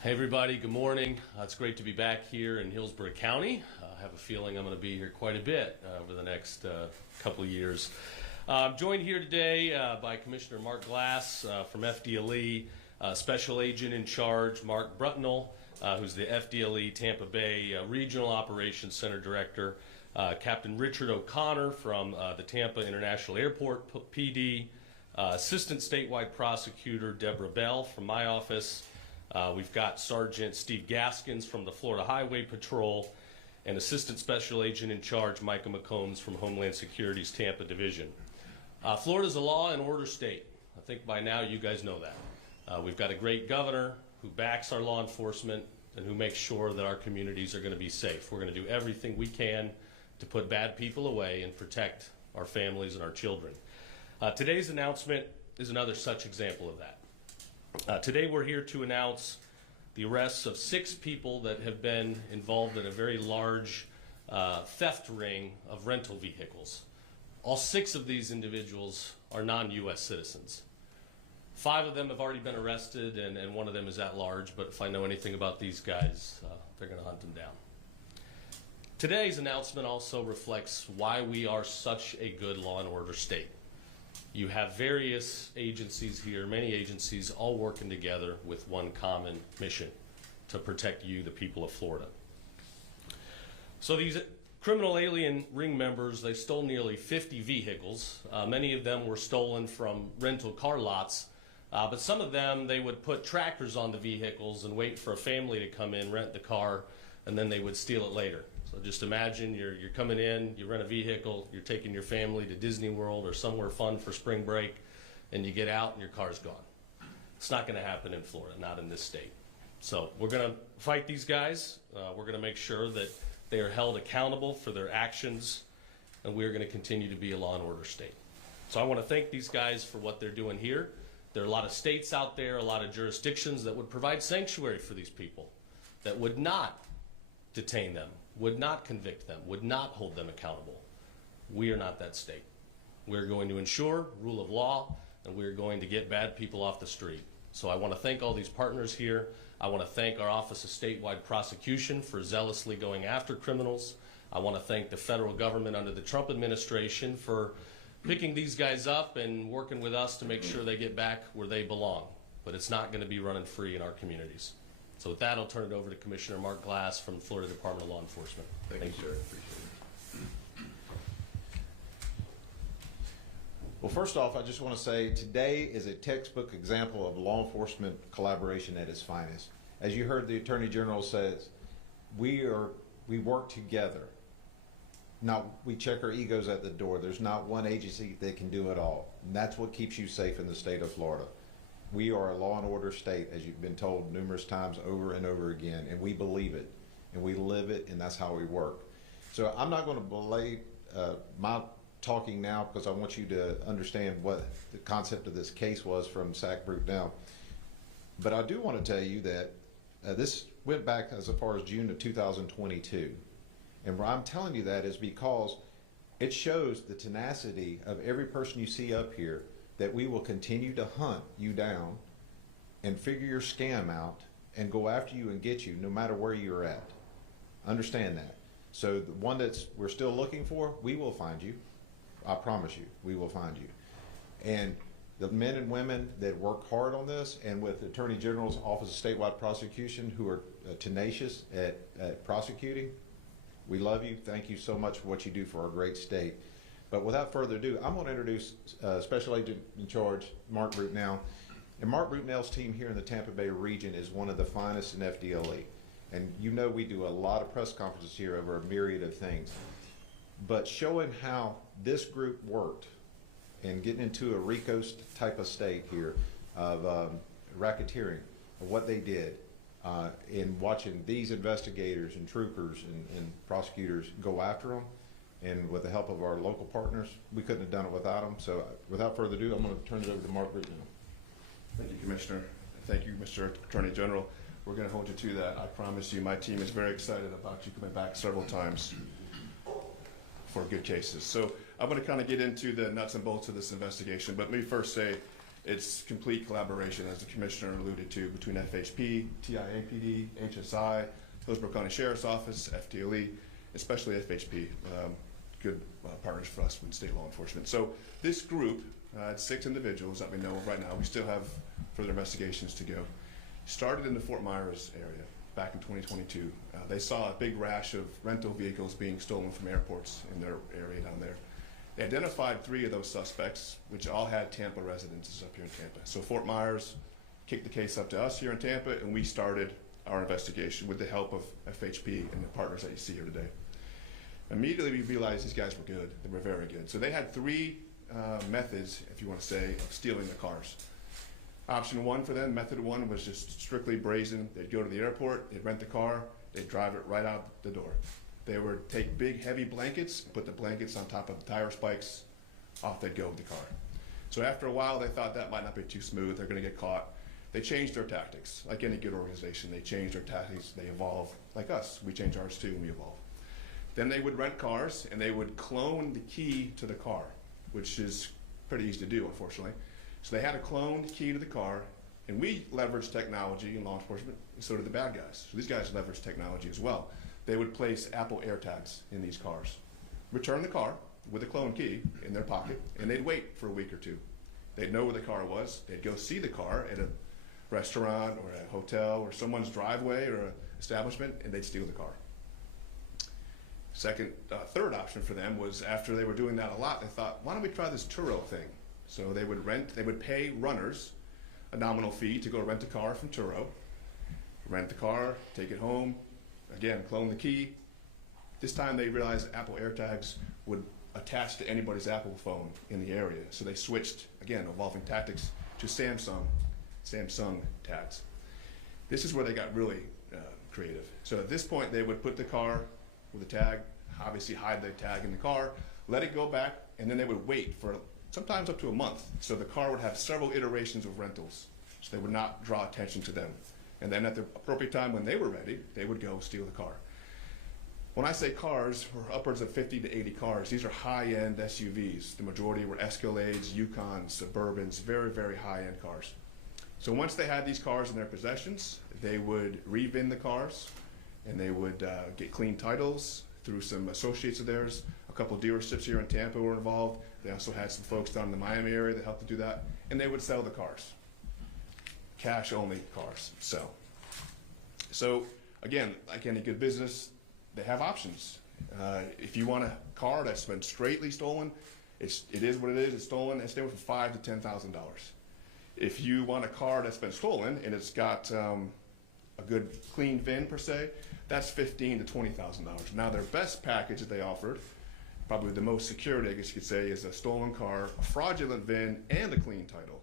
Hey everybody, good morning. It's great to be back here in Hillsborough County. I have a feeling I'm going to be here quite a bit over the next couple of years. I'm joined here today by Commissioner Mark Glass from FDLE, Special Agent in Charge Mark Brutnell, who's the FDLE Tampa Bay Regional Operations Center Director, Captain Richard O'Connor from the Tampa International Airport PD, Assistant Statewide Prosecutor Deborah Bell from my office. We've got Sergeant Steve Gaskins from the Florida Highway Patrol, and Assistant Special Agent in Charge Micah McCombs from Homeland Security's Tampa Division. Florida's a law and order state. I think by now you guys know that. We've got a great governor who backs our law enforcement and who makes sure that our communities are going to be safe. We're going to do everything we can to put bad people away and protect our families and our children. Today's announcement is another such example of that. Today we're here to announce the arrests of 6 people that have been involved in a very large theft ring of rental vehicles. All 6 of these individuals are non-U.S. citizens. 5 of them have already been arrested and 1 of them is at large, but if I know anything about these guys, they're going to hunt them down. Today's announcement also reflects why we are such a good law and order state. You have various agencies here, many agencies, all working together with one common mission: to protect you, the people of Florida. So these criminal alien ring members, they stole nearly 50 vehicles. Many of them were stolen from rental car lots, but some of them, they would put trackers on the vehicles and wait for a family to come in, rent the car, and then they would steal it later. So just imagine you're coming in, you rent a vehicle, you're taking your family to Disney World or somewhere fun for spring break, and you get out and your car's gone. It's not going to happen in Florida, not in this state. So we're going to fight these guys. We're going to make sure that they are held accountable for their actions, and we're going to continue to be a law and order state. So I want to thank these guys for what they're doing here. There are a lot of states out there, a lot of jurisdictions that would provide sanctuary for these people, that would not detain them, would not convict them, would not hold them accountable. We are not that state. We're going to ensure rule of law, and we're going to get bad people off the street. So I want to thank all these partners here. I want to thank our Office of Statewide Prosecution for zealously going after criminals. I want to thank the federal government under the Trump administration for picking these guys up and working with us to make sure they get back where they belong. But it's not going to be running free in our communities. So with that, I'll turn it over to Commissioner Mark Glass from the Florida Department of Law Enforcement. Thank you, sir. Appreciate it. Well, first off, I just want to say today is a textbook example of law enforcement collaboration at its finest. As you heard the Attorney General says, we work together. We check our egos at the door. There's not one agency that can do it all. And that's what keeps you safe in the state of Florida. We are a law and order state, as you've been told numerous times over and over again, and we believe it, and we live it, and that's how we work. So I'm not going to belay my talking now because I want you to understand what the concept of this case was from Sac Brutnell. But I do want to tell you that this went back as far as June of 2022. And why I'm telling you that is because it shows the tenacity of every person you see up here, that we will continue to hunt you down and figure your scam out and go after you and get you no matter where you're at. Understand that. So the one we're still looking for, we will find you. I promise you, we will find you. And the men and women that work hard on this, and with the Attorney General's Office of Statewide Prosecution, who are tenacious at prosecuting, we love you. Thank you so much for what you do for our great state. But without further ado, I'm going to introduce Special Agent in Charge, Mark Brutnell. And Mark Brutnell's team here in the Tampa Bay region is one of the finest in FDLE. And you know we do a lot of press conferences here over a myriad of things. But showing how this group worked and getting into a RICO type of state here of racketeering, of what they did, in watching these investigators and troopers and prosecutors go after them, and with the help of our local partners, we couldn't have done it without them. So without further ado, I'm going to turn it over to Mark Brutnell. Thank you, Commissioner. Thank you, Mr. Attorney General. We're going to hold you to that. I promise you, my team is very excited about you coming back several times for good cases. So I'm going to kind of get into the nuts and bolts of this investigation, but let me first say It's complete collaboration, as the Commissioner alluded to, between FHP, TIAPD, HSI, Hillsborough County Sheriff's Office, FDLE, especially FHP. Good partners for us with state law enforcement. So this group, it's 6 individuals that we know of right now. We still have further investigations to go. Started in the Fort Myers area back in 2022. They saw a big rash of rental vehicles being stolen from airports in their area down there. They identified 3 of those suspects, which all had Tampa residences up here in Tampa. So Fort Myers kicked the case up to us here in Tampa, and we started our investigation with the help of FHP and the partners that you see here today. Immediately we realized these guys were good. They were very good. So they had 3 methods, if you want to say, of stealing the cars. Option 1 for them, method 1, was just strictly brazen. They'd go to the airport, they'd rent the car, they'd drive it right out the door. They would take big, heavy blankets, put the blankets on top of the tire spikes, off they'd go with the car. So after a while, they thought that might not be too smooth, they're gonna get caught. They changed their tactics. Like any good organization, they change their tactics, they evolve. Like us, we change ours too, and we evolve. Then they would rent cars, and they would clone the key to the car, which is pretty easy to do, unfortunately. So they had a cloned key to the car, and we leveraged technology in law enforcement, and so did the bad guys. So these guys leveraged technology as well. They would place Apple AirTags in these cars, return the car with a cloned key in their pocket, and they'd wait for a week or 2. They'd know where the car was. They'd go see the car at a restaurant or a hotel or someone's driveway or an establishment, and they'd steal the car. Third option for them was, after they were doing that a lot, they thought, why don't we try this Turo thing? So they would pay runners a nominal fee to go rent a car from Turo, rent the car, take it home, again, clone the key. This time they realized Apple AirTags would attach to anybody's Apple phone in the area. So they switched, again, evolving tactics, to Samsung tags. This is where they got really creative. So at this point, they would put the car with a tag, obviously hide the tag in the car, let it go back, and then they would wait for sometimes up to a month. So the car would have several iterations of rentals, so they would not draw attention to them. And then at the appropriate time when they were ready, they would go steal the car. When I say cars, we're upwards of 50 to 80 cars. These are high-end SUVs. The majority were Escalades, Yukons, Suburbans, very, very high-end cars. So once they had these cars in their possessions, they would re-VIN the cars, and they would get clean titles through some associates of theirs. A couple of dealerships here in Tampa were involved. They also had some folks down in the Miami area that helped to do that, and they would sell the cars. Cash-only cars sell. So again, like any good business, they have options. If you want a car that's been straightly stolen, it is what it is. It's stolen. It's anywhere from $5,000 to $10,000. If you want a car that's been stolen and it's got a good clean VIN per se, that's $15,000 to $20,000. Now their best package that they offered, probably the most security I guess you could say, is a stolen car, a fraudulent VIN, and a clean title.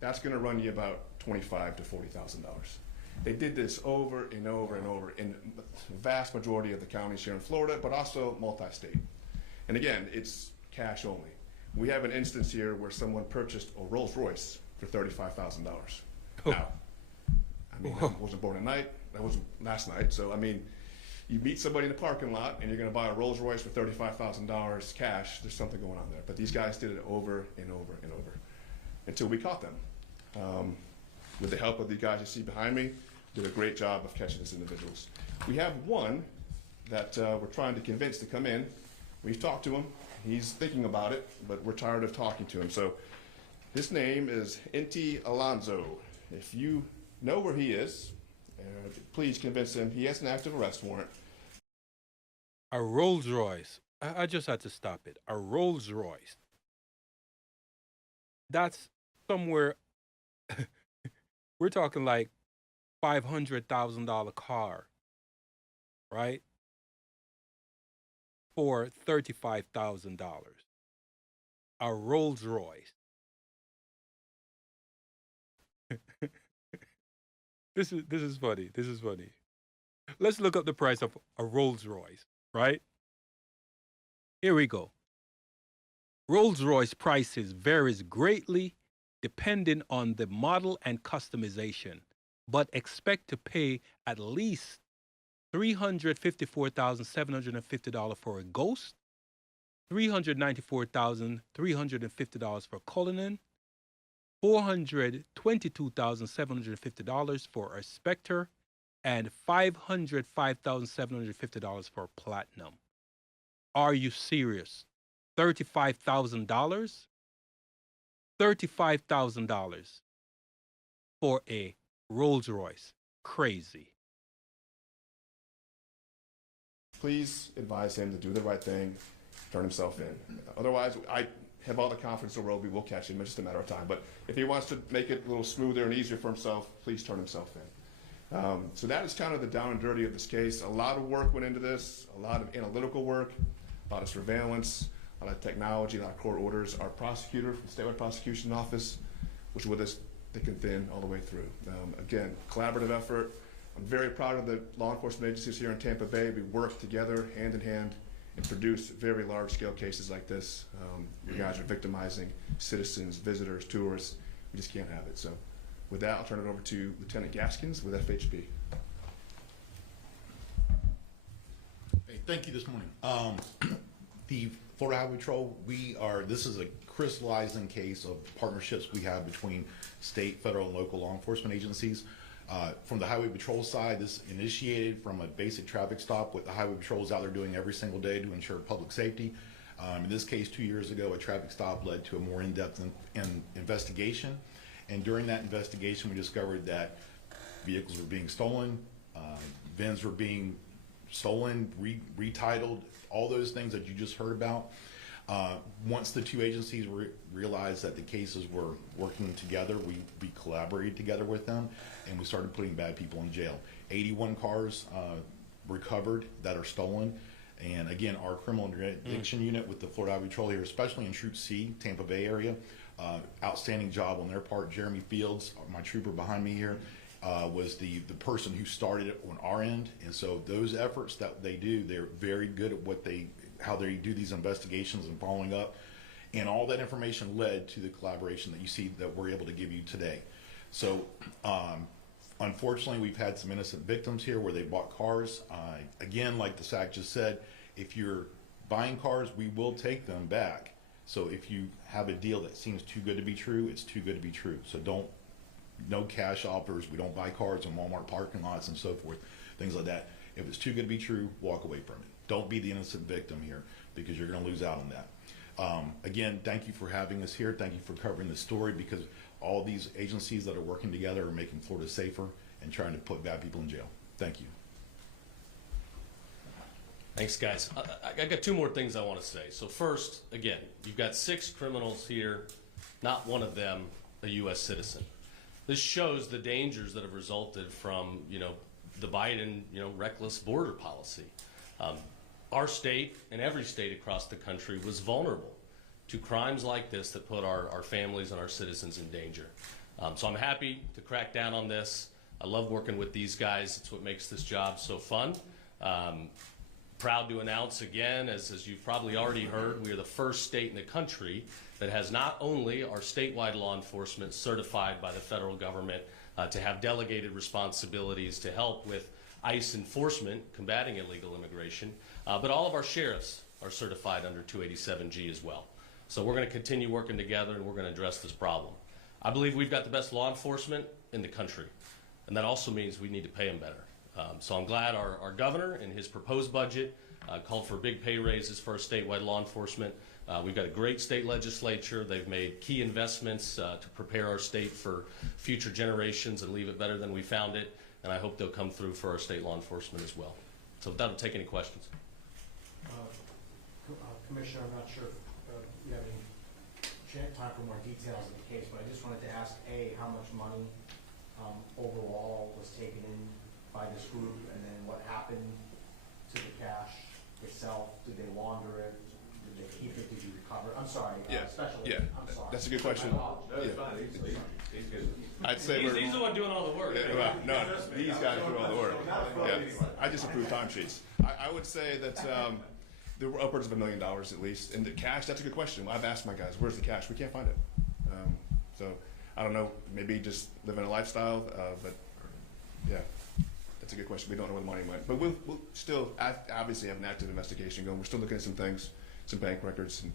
That's going to run you about $25,000 to $40,000. They did this over and over and over in the vast majority of the counties here in Florida, but also multi-state. And again, it's cash only. We have an instance here where someone purchased a Rolls Royce for $35,000. Oh. Now, I mean, I wasn't born at night. That was last night. So, I mean, you meet somebody in the parking lot and you're going to buy a Rolls Royce for $35,000 cash. There's something going on there. But these guys did it over and over and over until we caught them. With the help of the guys you see behind me, did a great job of catching these individuals. We have one that we're trying to convince to come in. We've talked to him. He's thinking about it, but we're tired of talking to him. So his name is Inti Alonso. If you know where he is, please convince him. He has an active arrest warrant. A Rolls Royce. I just had to stop it. A Rolls Royce. That's somewhere, we're talking like $500,000 car, right? For $35,000. A Rolls Royce. This is funny. This is funny. Let's look up the price of a Rolls Royce, right? Here we go. Rolls Royce prices varies greatly depending on the model and customization, but expect to pay at least $354,750 for a Ghost, $394,350 for Cullinan, $422,750 for a Spectre, and $505,750 for Platinum. Are you serious? $35,000? $35,000 for a Rolls Royce. Crazy. Please advise him to do the right thing, turn himself in. Otherwise, I have all the confidence in the world we will catch him. It's just a matter of time. But if he wants to make it a little smoother and easier for himself, please turn himself in. So that is kind of the down and dirty of this case. A lot of work went into this, a lot of analytical work, a lot of surveillance, a lot of technology, a lot of court orders. Our prosecutor from the statewide prosecution office was with us thick and thin all the way through. Again, collaborative effort. I'm very proud of the law enforcement agencies here in Tampa Bay. We work together hand in hand and produce very large-scale cases like this. You guys are victimizing citizens, visitors, tourists. We just can't have it. So with that, I'll turn it over to Lieutenant Gaskins with FHP. Hey, thank you this morning. The Florida Highway Patrol, this is a crystallizing case of partnerships we have between state, federal, and local law enforcement agencies. From the Highway Patrol side, this initiated from a basic traffic stop, what the Highway Patrol is out there doing every single day to ensure public safety. In this case, 2 years ago, a traffic stop led to a more in-depth investigation. And during that investigation, we discovered that vehicles were being stolen, VINs were being stolen, retitled, all those things that you just heard about. Once the two agencies realized that the cases were working together, we collaborated together with them, and we started putting bad people in jail. 81 cars recovered that are stolen. And again, our criminal interdiction unit with the Florida Highway Patrol here, especially in Troop C, Tampa Bay area, outstanding job on their part. Jeremy Fields, my trooper behind me here, was the person who started it on our end. And so those efforts that they do, they're very good at how they do these investigations and following up. And all that information led to the collaboration that you see that we're able to give you today. So unfortunately, we've had some innocent victims here where they bought cars. Again, like the SAC just said, if you're buying cars, we will take them back. So if you have a deal that seems too good to be true, it's too good to be true. So no cash offers. We don't buy cars in Walmart parking lots and so forth, things like that. If it's too good to be true, walk away from it. Don't be the innocent victim here, because you're going to lose out on that. Again, thank you for having us here. Thank you for covering this story, because all these agencies that are working together are making Florida safer and trying to put bad people in jail. Thank you. Thanks, guys. I got two more things I want to say. So first, again, you've got 6 criminals here, not one of them a U.S. citizen. This shows the dangers that have resulted from, the Biden, reckless border policy. Our state and every state across the country was vulnerable to crimes like this that put our families and our citizens in danger. So I'm happy to crack down on this. I love working with these guys. It's what makes this job so fun. Proud to announce again, as you've probably already heard, we are the first state in the country that has not only our statewide law enforcement certified by the federal government to have delegated responsibilities to help with ICE enforcement, combating illegal immigration, but all of our sheriffs are certified under 287G as well. So we're going to continue working together, and we're going to address this problem. I believe we've got the best law enforcement in the country, and that also means we need to pay them better. So I'm glad our governor in his proposed budget called for big pay raises for our statewide law enforcement. We've got a great state legislature. They've made key investments to prepare our state for future generations and leave it better than we found it. And I hope they'll come through for our state law enforcement as well. So with that, I'll take any questions. Commissioner, I'm not sure if you have any time for more details in the case, but I just wanted to ask, A, how much money overall was taken in by this group, and then what happened to the cash itself? Did they launder it? Did they keep it? Did you recover? I'm sorry, special agent. I'm sorry. That's a good question. I'd say He's the one doing all the work. No, these guys do all the work. Yeah, I just approve timesheets. I would say that there were upwards of $1 million at least. And the cash, that's a good question. I've asked my guys, where's the cash? We can't find it. So I don't know, maybe just living a lifestyle, but yeah, that's a good question. We don't know where the money went. But we'll still obviously have an active investigation going. We're still looking at some things, some bank records and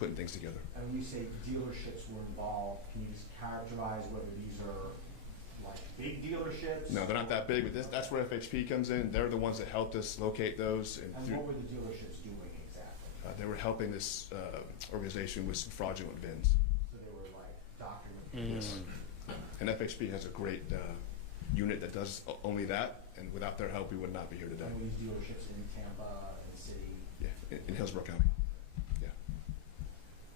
putting things together. And when you say dealerships were involved, can you just characterize whether these are like big dealerships? No, they're not that big, but that's where FHP comes in. They're the ones that helped us locate those. And what were the dealerships doing exactly? They were helping this organization with some fraudulent VINs. So they were like documenting. Yes. And FHP has a great unit that does only that, and without their help, we would not be here today. And were these dealerships in Tampa and city? Yeah, in Hillsborough County. Yeah.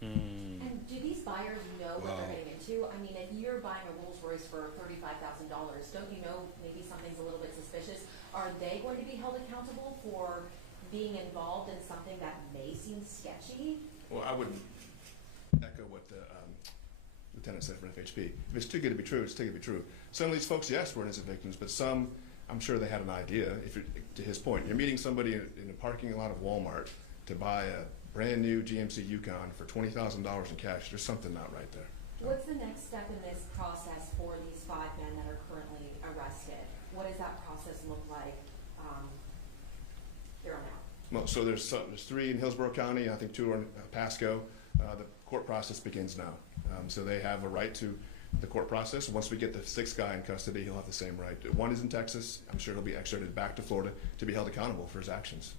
And do these buyers know what they're getting into? I mean, if you're buying a Rolls Royce for $35,000, don't you know maybe something's a little bit suspicious? Are they going to be held accountable for being involved in something that may seem sketchy? Well, I would echo what the lieutenant said for FHP. If it's too good to be true, it's too good to be true. Some of these folks, yes, were innocent victims, but some, I'm sure they had an idea. If you're, to his point, you're meeting somebody in a parking lot of Walmart to buy a brand new GMC Yukon for $20,000 in cash. There's something not right there. What's the next step in this process for these 5 men that are currently arrested? What does that process look like here on out? Well, so there's 3 in Hillsborough County. I think 2 are in Pasco. The court process begins now. So they have a right to the court process. Once we get the 6th guy in custody, he'll have the same right. 1 is in Texas. I'm sure he'll be extradited back to Florida to be held accountable for his actions.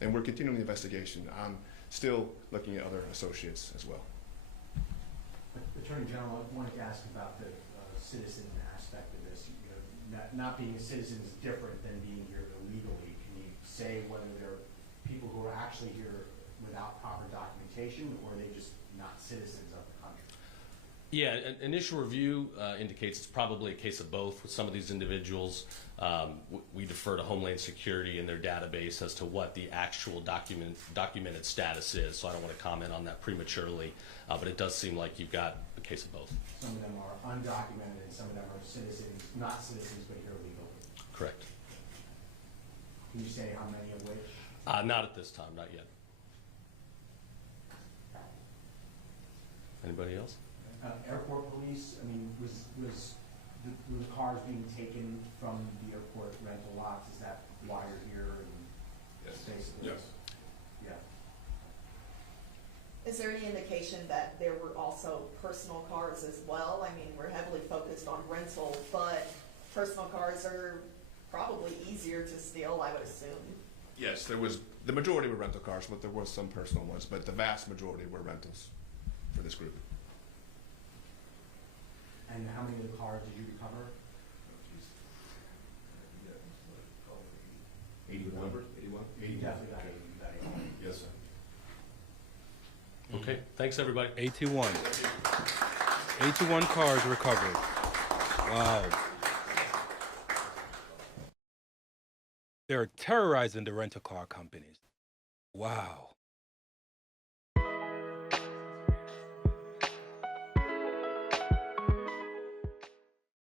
And we're continuing the investigation. I'm still looking at other associates as well. Attorney General, I wanted to ask about the citizen aspect of this. You know, not being a citizen is different than being here illegally. Can you say whether there are people who are actually here without proper documentation, or are they just not citizens of the country? Yeah, an initial review indicates it's probably a case of both with some of these individuals. We defer to Homeland Security and their database as to what the actual documented status is, so I don't want to comment on that prematurely, but it does seem like you've got a case of both. Some of them are undocumented and some of them are citizens, not citizens, but here legally. Correct. Can you say how many of which? Not at this time, not yet. Anybody else? Airport police, I mean, were the cars being taken from the airport rental lots? Is that why you're here? And Yes. basically, Yes. yeah. Is there any indication that there were also personal cars as well? I mean, we're heavily focused on rental, but personal cars are probably easier to steal, I would assume. Yes, there was, the majority were rental cars, but there was some personal ones, but the vast majority were rentals for this group. And how many of the cars did you recover? 81. You definitely got 80. Yes, sir. Okay, thanks everybody. 81. 81 cars recovered. Wow. They're terrorizing the rental car companies. Wow.